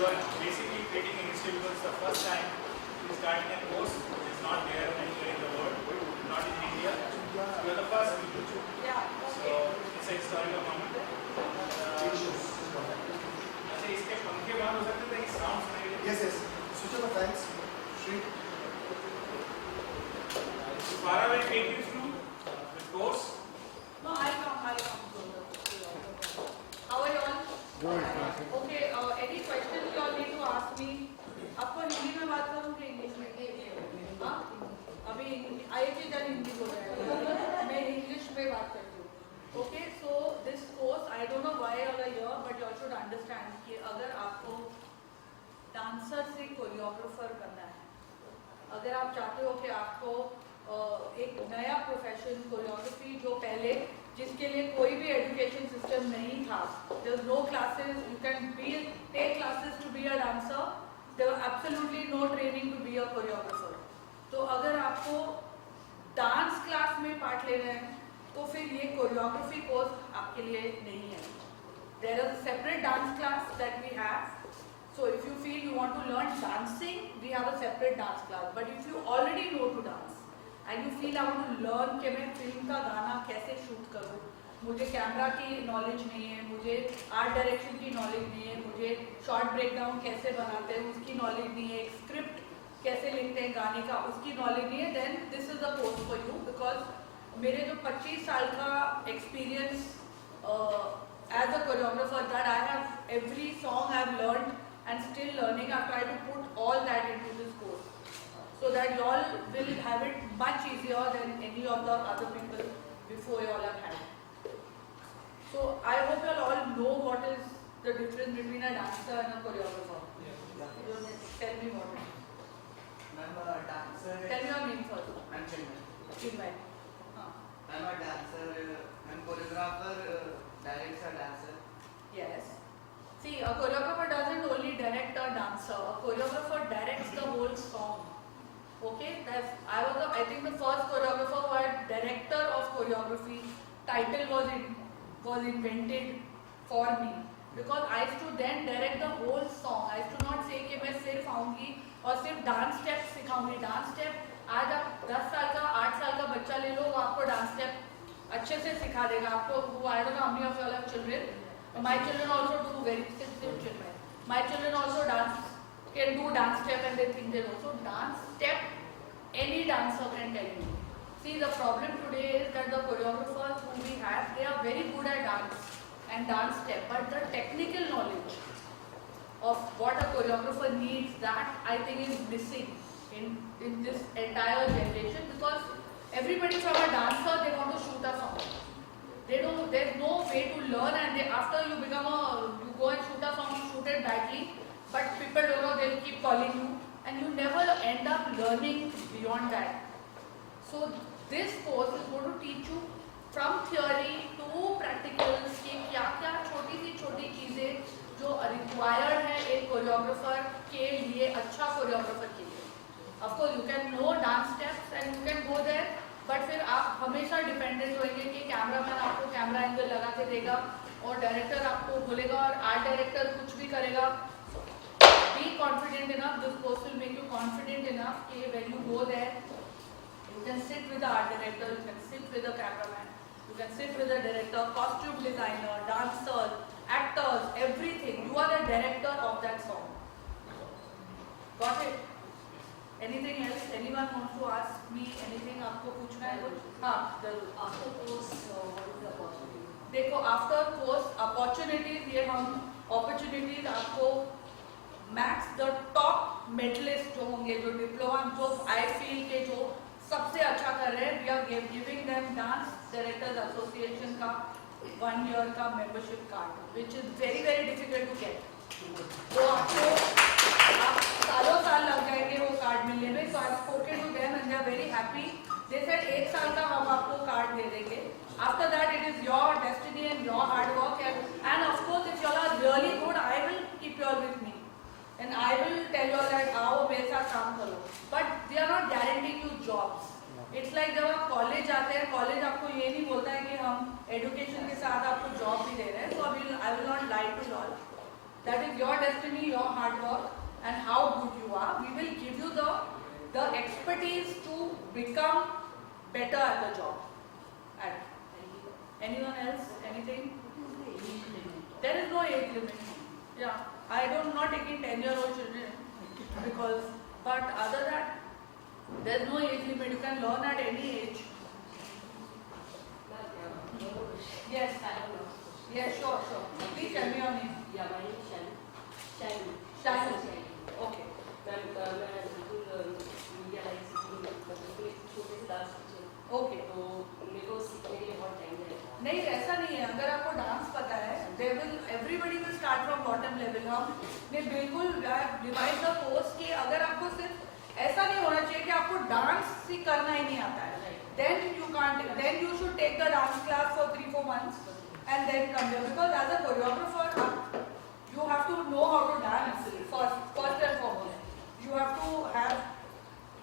you are basically creating a history because it's the first time you are starting a course which is not there anywhere in the world, not in India. You are the first. Yeah. So it's a historical moment. अच्छा इसके पंखे बंद हो सकते थे कि साउंड सुनाई दे? Yes, yes. Switch on the fans. Shrink. Farah will take you through the course. No, I'll come. How are you all? Okay, any questions you all need to ask me? आपको हिंदी में बात करूँ कि इंग्लिश में? हाँ? अभी IIT जन हिंदी बोल रहा है, मैं इंग्लिश में बात करती हूँ. Okay, so this course, I don't know why all are here, but you all should understand कि अगर आपको डांसर से कोरियोग्राफर करना है, अगर आप चाहते हो कि आपको एक नया प्रोफेशन कोरियोग्राफी जो पहले जिसके लिए कोई भी एजुकेशन सिस्टम नहीं था, there was no classes, you can take classes to be a dancer, there was absolutely no training to be a choreographer. तो अगर आपको डांस क्लास में पार्ट ले रहे हैं तो फिर ये कोरियोग्राफी कोर्स आपके लिए नहीं है. There is a separate dance class that we have. So if you feel you want to learn dancing, we have a separate dance class. But if you already know to dance and you feel I want to learn कि मैं फिल्म का गाना कैसे शूट करूँ, मुझे कैमरा की नॉलेज नहीं है, मुझे आर्ट डायरेक्शन की नॉलेज नहीं है, मुझे शॉर्ट ब्रेकडाउन कैसे बनाते हैं उसकी नॉलेज नहीं है, एक स्क्रिप्ट कैसे लिखते हैं गाने का उसकी नॉलेज नहीं है, then this is the course for you because मेरे जो 25 साल का experience as a choreographer that I have every song I have learned and still learning, I try to put all that into this course so that you all will have it much easier than any of the other people before you all have had. So I hope you all know what is the difference between a dancer and a choreographer. Tell me what. I'm a dancer. Tell me your name first. I'm Chinmay. Chinmay. I'm a dancer. I'm choreographer. Directs a dancer. Yes. See, a choreographer doesn't only direct a dancer. A choreographer directs the whole song. Okay, I think the first choreographer who had director of choreography title was invented for me because I used to then direct the whole song. I used to not say कि मैं सिर्फ आऊँगी और सिर्फ dance step सिखाऊंगी. Dance step आज आप 10 साल का 8 साल का बच्चा ले लो, वो आपको डांस स्टेप अच्छे से सिखा देगा. आपको I don't know how many of you all have children. My children also do very children. My children also can do dance step and they think they know. So dance step, any dancer can tell you. See, the problem today is that the choreographers who we have, they are very good at dance and dance step, but the technical knowledge of what a choreographer needs, that I think is missing in this entire generation because everybody from a dancer, they want to shoot a song. There's no way to learn and after you go and shoot a song, you shoot it badly, but people don't know, they'll keep calling you and you never end up learning beyond that. So this course is going to teach you from theory to practicals कि क्या छोटी सी छोटी चीजें जो required है एक choreographer के लिए, अच्छा choreographer के लिए. Of course you can know dance steps and you can go there, but फिर आप हमेशा डिपेंडेंट होंगे कि कैमरामैन आपको कैमरा एंगल लगा के देगा और डायरेक्टर आपको बोलेगा और आर्ट डायरेक्टर कुछ भी करेगा. Be confident enough. This course will make you confident enough कि when you go there, you can sit with the art director, you can sit with the cameraman, you can sit with the director, costume designer, dancers, actors, everything. You are the director of that song. Got it? Anything else? Anyone wants to ask me anything? आपको पूछना है कुछ? हाँ, जरूर. After course, what is the opportunity? देखो, after course opportunities, ये हम opportunities आपको max the top medalist जो होंगे, जो डिप्लोमा, जो I feel के जो सबसे अच्छा कर रहे हैं, we are giving them Dance Directors Association का 1 year का membership card, which is very very difficult to get. तो आपको आप सालों साल लग जाएंगे वो कार्ड मिलने में. So I've spoken to them and they are very happy. They said 1 साल का हम आपको कार्ड दे देंगे. After that it is your destiny and your hard work and of course if you all are really good, I will keep you all with me and I will tell you all that आओ मेरे साथ काम करो. But they are not guaranteeing you jobs. It's like जब आप कॉलेज जाते हैं, कॉलेज आपको ये नहीं बोलता है कि हम एजुकेशन के साथ आपको जॉब भी दे रहे हैं. So I will not lie to you all. That is your destiny, your hard work, and how good you are. We will give you the expertise to become better at the job. And anyone else? Anything? There is no age limit. Yeah, I don't not taking 10-year-old children because, but other than there's no age limit. You can learn at any age. Yes. Yes, sure. Please tell me your name. Yeah, my name is Shani. Shani. Okay. Ma'am मैं बिल्कुल media line से छोटे से dance teacher. Okay. तो मेरे को सीखने के लिए बहुत टाइम लगेगा। नहीं ऐसा नहीं है, अगर आपको डांस पता है, everybody will start from bottom level. हमने बिल्कुल डिवाइड द कोर्स कि अगर आपको सिर्फ ऐसा नहीं होना चाहिए कि आपको डांस ही करना ही नहीं आता है. Then you should take the dance class for 3-4 months and then come here, because as a choreographer you have to know how to dance first and foremost. You have to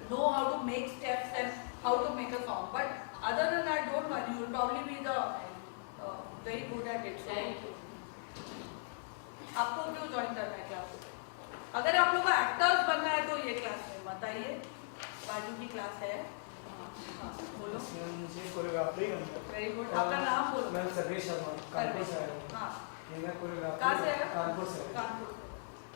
know how to make steps and how to make a song. But other than that, don't worry, you will probably be very good at it. Thank you. आपको क्यों ज्वाइन करना है क्लास? अगर आप लोगों को एक्टर्स बनना है तो ये क्लास में मत आइए, बाजू की क्लास है. हाँ, बोलो. मुझे कोरियोग्राफी करना है. Very good. आपका नाम बोलो. मैं सर्वेश शर्मा कानपुर से आया हूँ. हाँ. ये मैं कोरियोग्राफी कहाँ से आया? कानपुर से. कानपुर.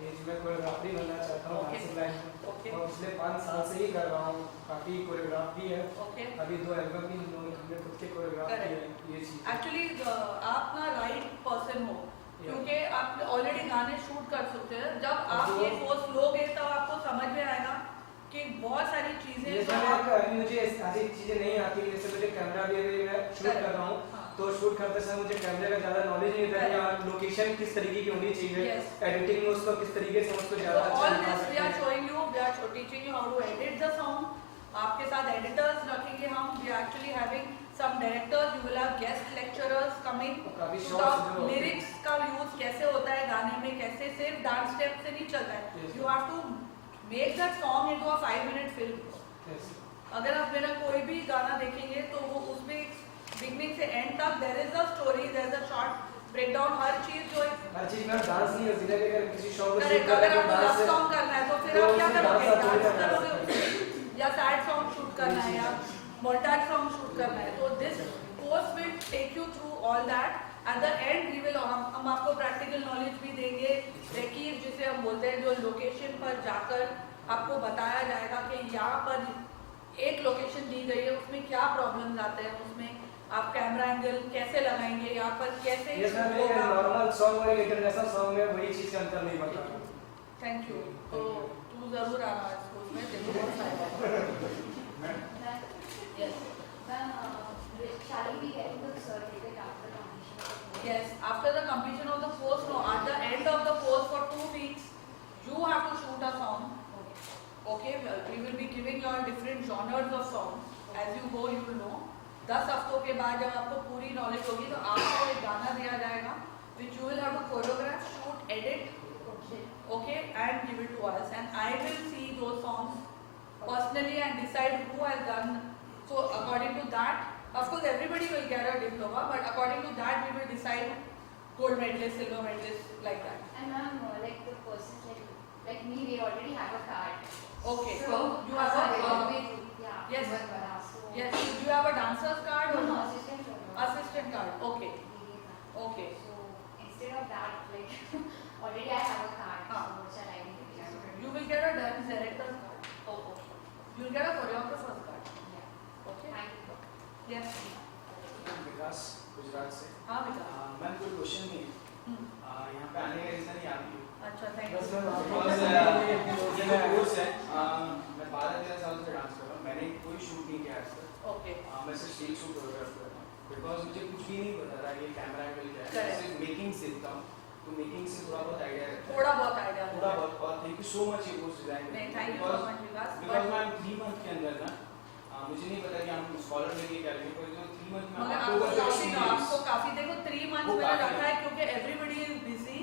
ये मैं कोरियोग्राफी करना चाहता हूँ डांसिंग लाइन में. ओके. और पिछले 5 साल से ही कर रहा हूँ. काफी कोरियोग्राफी है. ओके. अभी 2 एल्बम भी हमने खुद के कोरियोग्राफी है. ये चीज एक्चुअली आप ना राइट पर्सन हो, क्योंकि आप ऑलरेडी गाने शूट कर सकते हैं. जब आप ये कोर्स लोगे तब आपको समझ में आएगा कि बहुत सारी चीजें ये अभी मुझे ऐसी चीजें नहीं आती. जैसे मुझे कैमरा भी अभी मैं शूट कर रहा हूँ, तो शूट करते समय मुझे कैमरे का ज्यादा नॉलेज नहीं था कि लोकेशन किस तरीके की होनी चाहिए, एडिटिंग में उसको किस तरीके से उसको ज्यादा अच्छा all this we are showing you, we are teaching you how to edit the song. आपके साथ एडिटर्स रखेंगे हम. We are actually having some directors, you will have guest lecturers coming to talk lyrics का यूज कैसे होता है गाने में, कैसे सिर्फ डांस स्टेप से नहीं चल रहा है. You have to make that song into a 5-minute film. अगर आप मेरा कोई भी गाना देखेंगे तो वो उसमें बिगनिंग से एंड तक there is a story, there is a short breakdown. हर चीज जो हर चीज में डांस नहीं होती है. अगर किसी शो को करेक्ट, अगर आपको लव सॉन्ग करना है तो फिर आप क्या करोगे? डांस करोगे, या सैड सॉन्ग शूट करना है, या मोन्टाज सॉन्ग शूट करना है. तो this course will take you through all that. At the end we will हम आपको प्रैक्टिकल नॉलेज भी देंगे. रेकीव जिसे हम बोलते हैं, जो लोकेशन पर जाकर आपको बताया जाएगा कि यहाँ पर एक लोकेशन दी गई है, उसमें क्या प्रॉब्लम्स आते हैं, उसमें आप कैमरा एंगल कैसे लगाएंगे, यहाँ पर कैसे नॉर्मल सॉन्ग और इंटरनेशनल सॉन्ग में वही चीज का अंतर नहीं पता. Thank you. तो तू जरूर आना स्कूल में, देखो बहुत फायदा. Yes. Ma'am, shall we be getting the certificate after completion of the course? Yes, after the completion of the course, no, at the end of the course for 2 weeks, you have to shoot a song. Okay, we will be giving you all different genres of songs. As you go, you will know. 10 हफ्तों के बाद जब आपको पूरी नॉलेज होगी तो आपको एक गाना दिया जाएगा, which you will have to choreograph, shoot, edit, okay, and give it to us. And I will see those songs personally and decide who has done. So according to that, of course everybody will get a diploma, but according to that we will decide gold medalist, silver medalist, like that. And ma'am, like the person like me, we already have a card. Okay, So you have a yeah. yes. So Yes, do you have a dancer's card or no, no? assistant. Assistant card. Okay. Okay. So instead of that, like already I have a card. Ah. So what shall I do? You will get a dance director's card. Oh, okay. You will get a choreographer's card. Yeah. Okay. Thank you. Yes. विकास गुजरात से. हाँ बेटा. मैम कोई क्वेश्चन नहीं. यहाँ पे आने का रीजन ही आप ही हो. अच्छा, थैंक बस यू. मैं ये जो कोर्स है, मैं 12-13 साल से डांस कर रहा हूँ. मैंने कोई शूट नहीं किया आज तक. ओके. मैं सिर्फ स्टेज शूट कोरियोग्राफ कर रहा हूँ. बिकॉज मुझे कुछ भी नहीं पता था कि कैमरा एंगल क्या है. Correct. सिर्फ मेकिंग सीखता हूँ. तो मेकिंग से थोड़ा बहुत आइडिया रहता है. थोड़ा बहुत आइडिया. थोड़ा बहुत. और थैंक यू सो मच ये कोर्स डिजाइन नहीं, thank you so much Vikas. Because ma'am 3 मंथ के अंदर ना मुझे नहीं पता कि हम स्कॉलर लेके क्या लेंगे. पर जो 3 मंथ में मगर आपको काफी देखो 3 मंथ वो मैंने काफी रखा है, क्योंकि everybody is busy,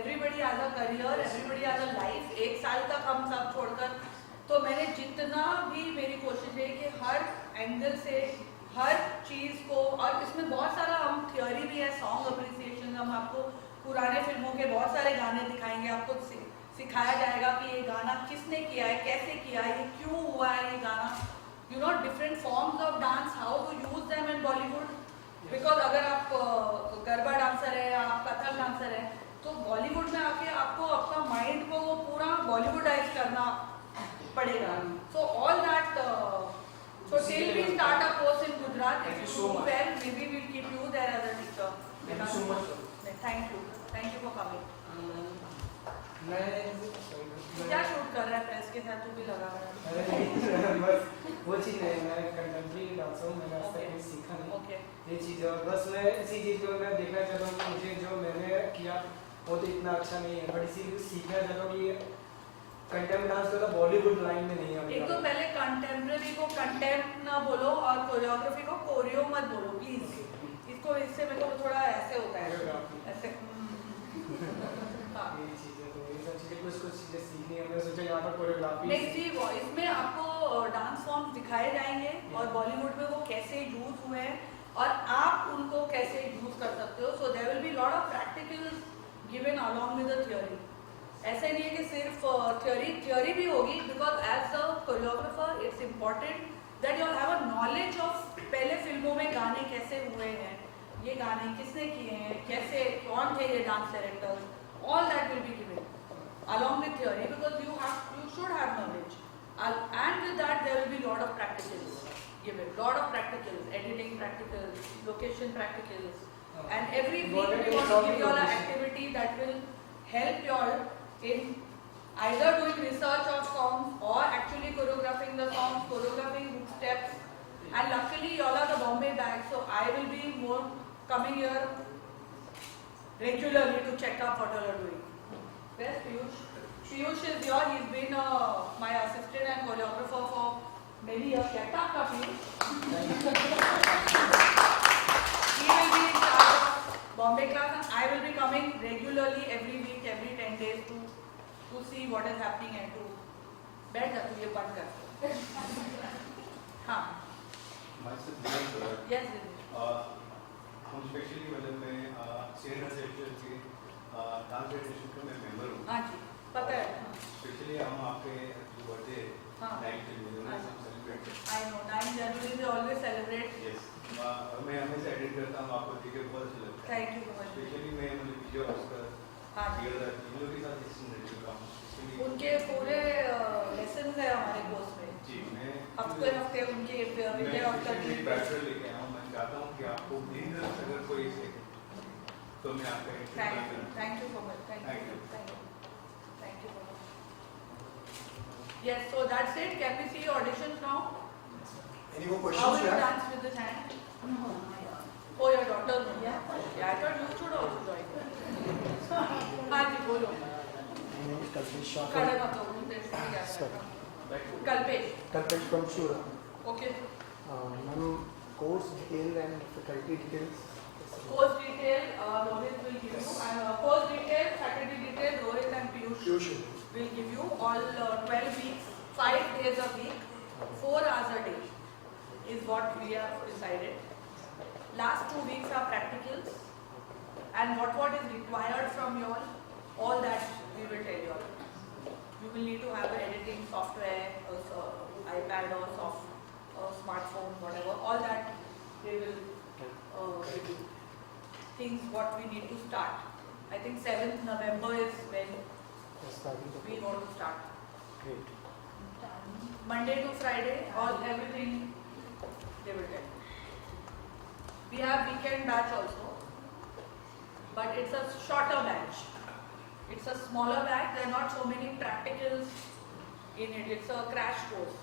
everybody has a career, everybody has a life. 1 साल तक हम सब छोड़कर, तो मैंने जितना भी मेरी कोशिश है कि हर एंगल से हर चीज़ को, और इसमें बहुत सारा हम थियोरी भी है, सॉन्ग अप्रिसिएशन, हम आपको पुराने फिल्मों के बहुत सारे गाने दिखाएंगे, आपको सिखाया जाएगा कि ये गाना किसने किया है, कैसे किया है, ये क्यों हुआ है ये गाना, you know different forms of dance, how to use them in Bollywood. Because अगर आप गरबा डांसर है या आप कथक डांसर है तो बॉलीवुड में आके आपको अपना माइंड को पूरा बॉलीवुडाइज करना पड़ेगा. So all that, so till we start a course in Gujarat, Thank if you you so do much. well, maybe we'll keep you there as a teacher. Thank you so much. Thank you for coming. मैं क्या शूट कर रहा है प्रेस के साथ, तू भी लगा रहा है. अरे नहीं, बस वो चीज़ नहीं, मैं कंटेम्प्रेरी डांसर हूँ, मैंने आज तक कहीं सीखा नहीं ओके. ये चीज़. और बस मैं इसी चीज़ को मैं देखना चाहता हूँ कि मुझे जो मैंने किया वो तो इतना अच्छा नहीं है, बट इसी सीखना चाहता हूँ कि कंटेम्प डांस तो बॉलीवुड लाइन में नहीं है. एक तो पहले कंटेम्प्रेरी को कंटेम्प ना बोलो और कोरियोग्राफी को कोरियो मत बोलो प्लीज. इसको इससे मेरे को थोड़ा ऐसे होता है ऐसे. हाँ. ये चीज़ें तो ये सब चीज़ें कुछ चीज़ें सीखनी है. मैं सोचा यहाँ पर कोरियोग्राफी नहीं सी इसमें आपको डांस फॉर्म्स दिखाए जाएंगे और बॉलीवुड में वो कैसे यूज हुए हैं और आप उनको कैसे यूज कर सकते हो. So there will be lot of practicals given along with the theory. ऐसे नहीं है कि सिर्फ थ्योरी भी होगी, because as a choreographer it's important that you have a knowledge of पहले फिल्मों में गाने कैसे हुए हैं, ये गाने किसने किए हैं, कैसे कौन थे ये dance directors, all that will be given along with theory, because you should have knowledge, and with that there will be lot of practicals given, lot of practicals, editing practicals, location practicals, and every week we want to give you all an activity that will help you all in either doing research of songs or actually choreographing the songs, choreographing group steps. And luckily you all are the Bombay batch, so I will be more coming here regularly to check up what you are doing. Where's Piyush? Piyush is here. He's been my assistant and choreographer for many years. Get up, Piyush. He will be in charge of Bombay class, and I will be coming regularly every week, every 10 days to see what is happening and to बैठ जा तू ये बंद कर. हाँ. Myself, Dinesh Sir. Yes, Dinesh. हम स्पेशली मतलब मैं सीनियर सेक्शन के डांस फेडरेशन का मैं मेंबर हूँ. हाँ जी, पता है. स्पेशली हम आपके जो बर्थडे हाँ. 9 जनवरी में हम सेलिब्रेट करते हैं. I know 9 January we always celebrate. Yes. मैं हमेशा एडिट करता हूँ, आपको देख के बहुत अच्छा लगता है. Thank you so much. Specially मैं मतलब विजय ऑस्कर हाँ जी. इन लोगों के साथ इसमें चुका हूँ. उनके पूरे लेसन है हमारे कोर्स में. जी मैं हफ्ते हफ्ते उनके विजय ऑस्कर की बैचलर लेके आया हूँ. मैं चाहता हूँ कि आपको दिन अगर कोई से तो मैं आपका Thank you so much. Thank Thank you. you. Thank you so much. Yes, so that's it. Can we see your auditions now? Any more How questions? will you Yeah. dance with this hand? Oh, your daughter. Yeah. I thought you should also join. हाँ जी बोलो. My name is Kalpesh Shah खड़े from, मत हो. मुझे इसलिए क्या Stop. करना. Kalpesh. Kalpesh from Shura. Okay. Ma'am, course detail and faculty details. Course detail, Rohit will give you. And course detail, faculty detail, Rohit and Piyush Tuition. will give you. All 12 weeks, 5 days a week, 4 hours a day is what we have decided. Last 2 weeks are practicals, and what is required from you all that we will tell you all. You will need to have an editing software, iPad or smartphone, whatever. All that they will give you. Things what we need to start. I think 7th November is when Starting the we want to start. Great. Monday to Friday, all everything they will tell. We have weekend batch also, but it's a shorter batch. It's a smaller batch. There are not so many practicals in it. It's a crash course.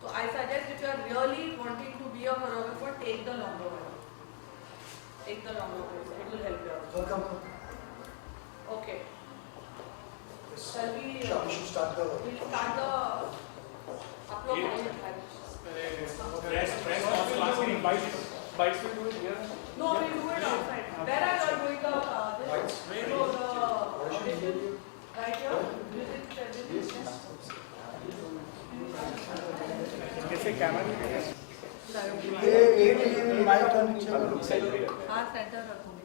So I suggest if you are really wanting to be a choreographer, take the longer one. Take the longer course. It will help you out. Welcome. Okay. Yes. Shall we? Sure, we should start the. We'll start the upload. Press also asking bites will do it here. No, we'll do it outside. Where are you all doing the this? So the audition right here. Music. कैसे कैमरा ये माइक का नीचे करो. हाँ सेंटर रखूंगी.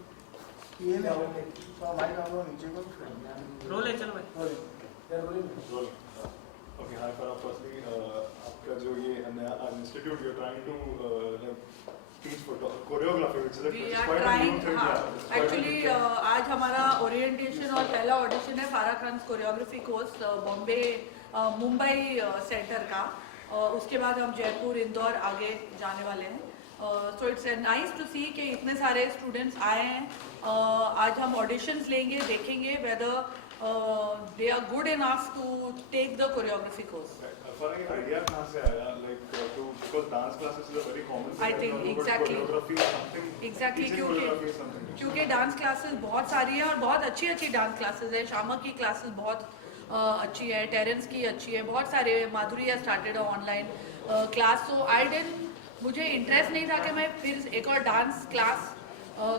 ये माइक का नीचे करो. रोल है चलो भाई. Role. Okay, hi Farah. Firstly, आपका जो ये नया institute, you're trying to like teach choreography, which is We which is are quite a trying, new thing. हाँ, Yeah, it's quite a new actually thing. आज हमारा ओरिएंटेशन और पहला ऑडिशन है फारा खान कोरियोग्राफी कोर्स बॉम्बे मुंबई सेंटर का। उसके बाद हम जयपुर इंदौर आगे जाने वाले हैं। सो इट्स नाइस टू सी कि इतने सारे स्टूडेंट्स आए हैं। आज हम ऑडिशंस लेंगे, देखेंगे whether they are good enough to take the choreography course. Farah, ये idea कहाँ से आया? Like because dance classes is a very common thing. I think but exactly. choreography is something. Exactly, teaching choreography is something. क्योंकि dance classes बहुत सारी है और बहुत अच्छी अच्छी डांस क्लासेस है। शामा की क्लासेस बहुत अच्छी है, टेरेंस की अच्छी है, बहुत सारे माधुरी है started online class. So I didn't, मुझे इंटरेस्ट नहीं था कि मैं फिर एक और डांस क्लास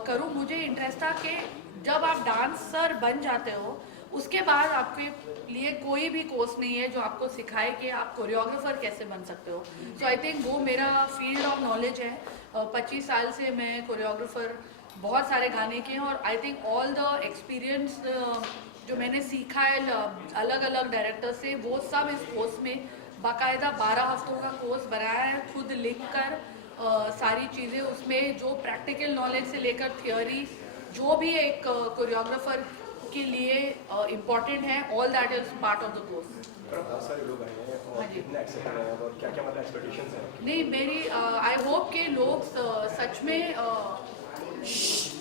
करूं। मुझे इंटरेस्ट था कि जब आप डांसर बन जाते हो उसके बाद आपके लिए कोई भी कोर्स नहीं है जो आपको सिखाए कि आप कोरियोग्राफर कैसे बन सकते हो। सो आई थिंक वो मेरा फील्ड ऑफ नॉलेज है। 25 साल से मैं कोरियोग्राफर बहुत सारे गाने के हैं और I think all the experience जो मैंने सीखा है अलग अलग डायरेक्टर से, वो सब इस कोर्स में बाकायदा 12 हफ्तों का कोर्स बनाया है, खुद लिख कर सारी चीज़ें उसमें, जो प्रैक्टिकल नॉलेज से लेकर थियोरी जो भी एक कोरियोग्राफर के लिए इम्पोर्टेंट है, all that is part of the course. बहुत सारे लोग आए हैं और कितने एक्सेप्ट कर रहे हैं और क्या क्या मतलब एक्सपेक्टेशंस हैं? नहीं, मेरी आई होप के लोग सच में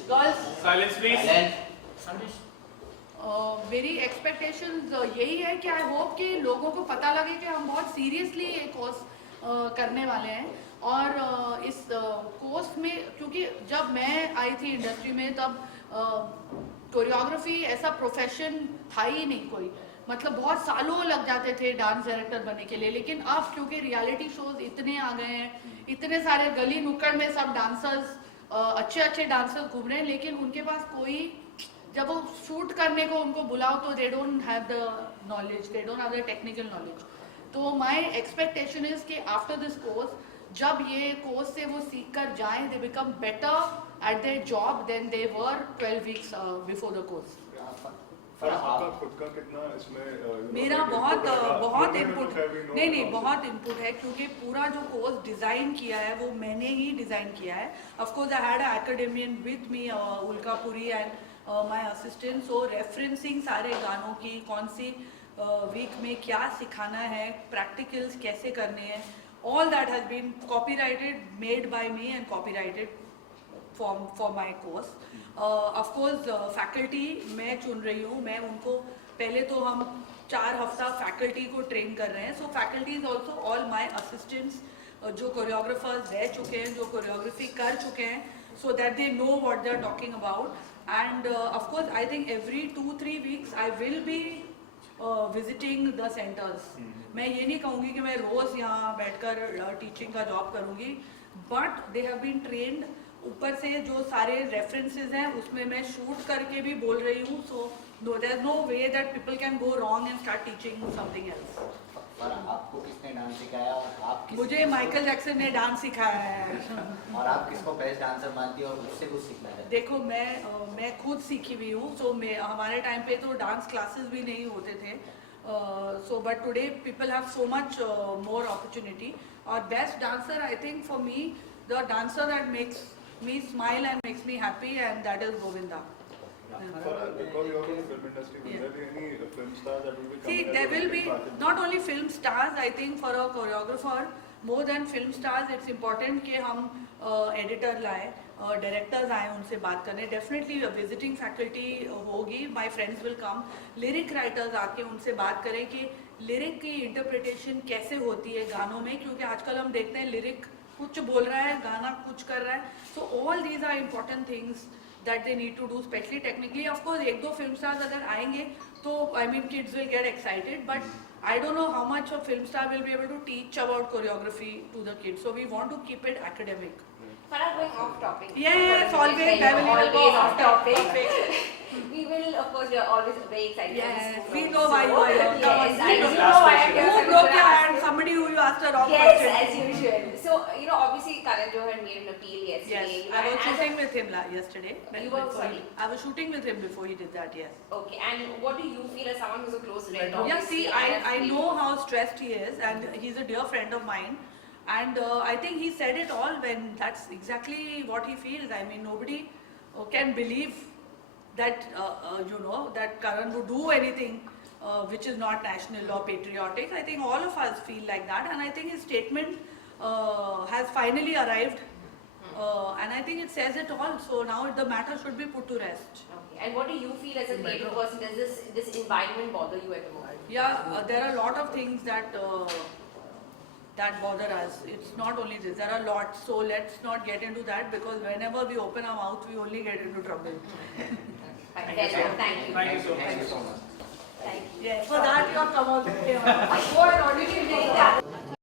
गर्ल्स साइलेंस प्लीज। मेरी एक्सपेक्टेशंस यही है कि आई होप कि लोगों को पता लगे कि हम बहुत सीरियसली ये कोर्स करने वाले हैं। और इस कोर्स में, क्योंकि जब मैं आई थी इंडस्ट्री में तब कोरियोग्राफी ऐसा प्रोफेशन था ही नहीं कोई, मतलब बहुत सालों लग जाते थे डांस डायरेक्टर बनने के लिए। लेकिन अब क्योंकि रियलिटी शोज इतने आ गए हैं, इतने सारे गली नुक्कड़ में सब डांसर्स अच्छे अच्छे डांसर्स घूम रहे हैं, लेकिन उनके पास कोई, जब वो शूट करने को उनको बुलाओ तो they don't have the knowledge, they don't have the technical knowledge. तो माय एक्सपेक्टेशन इज कि आफ्टर दिस कोर्स, जब ये कोर्स से वो सीख कर जाएं, they become better at their job then they were 12 weeks before the course. आपका खुद का कितना इसमें मेरा बहुत इनपुट, नहीं बहुत इनपुट है, क्योंकि पूरा जो कोर्स डिज़ाइन किया है वो मैंने ही डिज़ाइन किया है। Of course I had a academician with me, Ulkapuri and my assistant. So referencing सारे गानों की, कौन सी वीक में क्या सिखाना है, प्रैक्टिकल्स कैसे करने हैं, all that has been copyrighted, made by me and copyrighted for my course. Of course faculty मैं चुन रही हूँ, मैं उनको पहले तो हम 4 हफ्ता फैकल्टी को ट्रेन कर रहे हैं। So faculty is also all my assistants जो कोरियोग्राफर्स रह चुके हैं, जो कोरियोग्राफी कर चुके हैं, so that they know what they are talking about. And of course I think every 2-3 weeks I will be visiting the centres. मैं ये नहीं कहूँगी कि मैं रोज़ यहाँ बैठकर टीचिंग का जॉब करूँगी, but they have been trained. ऊपर से जो सारे रेफरेंसेस हैं उसमें मैं शूट करके भी बोल रही हूँ। So no, there is no way that people can go wrong and start teaching something else. पर आपको किसने डांस सिखाया और आप मुझे माइकल जैक्सन ने डांस सिखाया है। और आप किसको बेस्ट डांसर मानती है और उससे कुछ सीखना है? देखो, मैं खुद सीखी हुई हूँ। सो हमारे टाइम पे तो डांस क्लासेस भी नहीं होते थे। So but today people have so much more opportunity. और best dancer I think for me, the dancer that makes me smile and makes me happy, and that is Govinda. Because you are in the film industry, will there be any film stars that will be coming? See, there will be not only film stars. I think for a choreographer, more than film stars, it's important कि हम editor लाएं, directors आएं उनसे बात करने। Definitely visiting faculty होगी, my friends will come, lyric writers आके उनसे बात करें कि lyric की interpretation कैसे होती है गानों में, क्योंकि आजकल हम देखते हैं lyric कुछ बोल रहा है, गाना कुछ कर रहा है। So all these are important things that they need to do, specially technically. Of course 1-2 film stars अगर आएंगे तो I mean kids will get excited, but I don't know how much a film star will be able to teach about choreography to the kids. So we want to keep it academic. Farah, going off topic. Yes, always. I will never go off topic. We will, of course, we are always very excited. Yes, to we see know why you are here. Come on, Yes, we I know. know why I'm here. Who so I'm broke gonna your ask hand? you. Somebody who you asked a wrong Yes, question. as usual. So, obviously Karan Johar made an appeal Yes, yesterday. I was And- shooting with him yesterday. You were, sorry? I was shooting with him before he did that, yes. Okay, and what do you feel as someone who's a close friend? Yeah, obviously, see, and I has know been- how stressed he is, and he's a dear friend of mine. And I think he said it all when that's exactly what he feels. I mean, nobody can believe that, that Karan would do anything which is not national or patriotic. I think all of us feel like that, and I think his statement has finally arrived. And I think it says it all. So now the matter should be put to rest. Okay, and what do you feel as a creative person? Does this environment bother you at the moment? Yeah, there are a lot of things that bother us. It's not only this, there are lots. So let's not get into that, because whenever we open our mouth, we only get into trouble. Thank you. Thank you. Thank you so much. Thank you so much. Thank you. Yes, for that you have come out. I go and already doing that.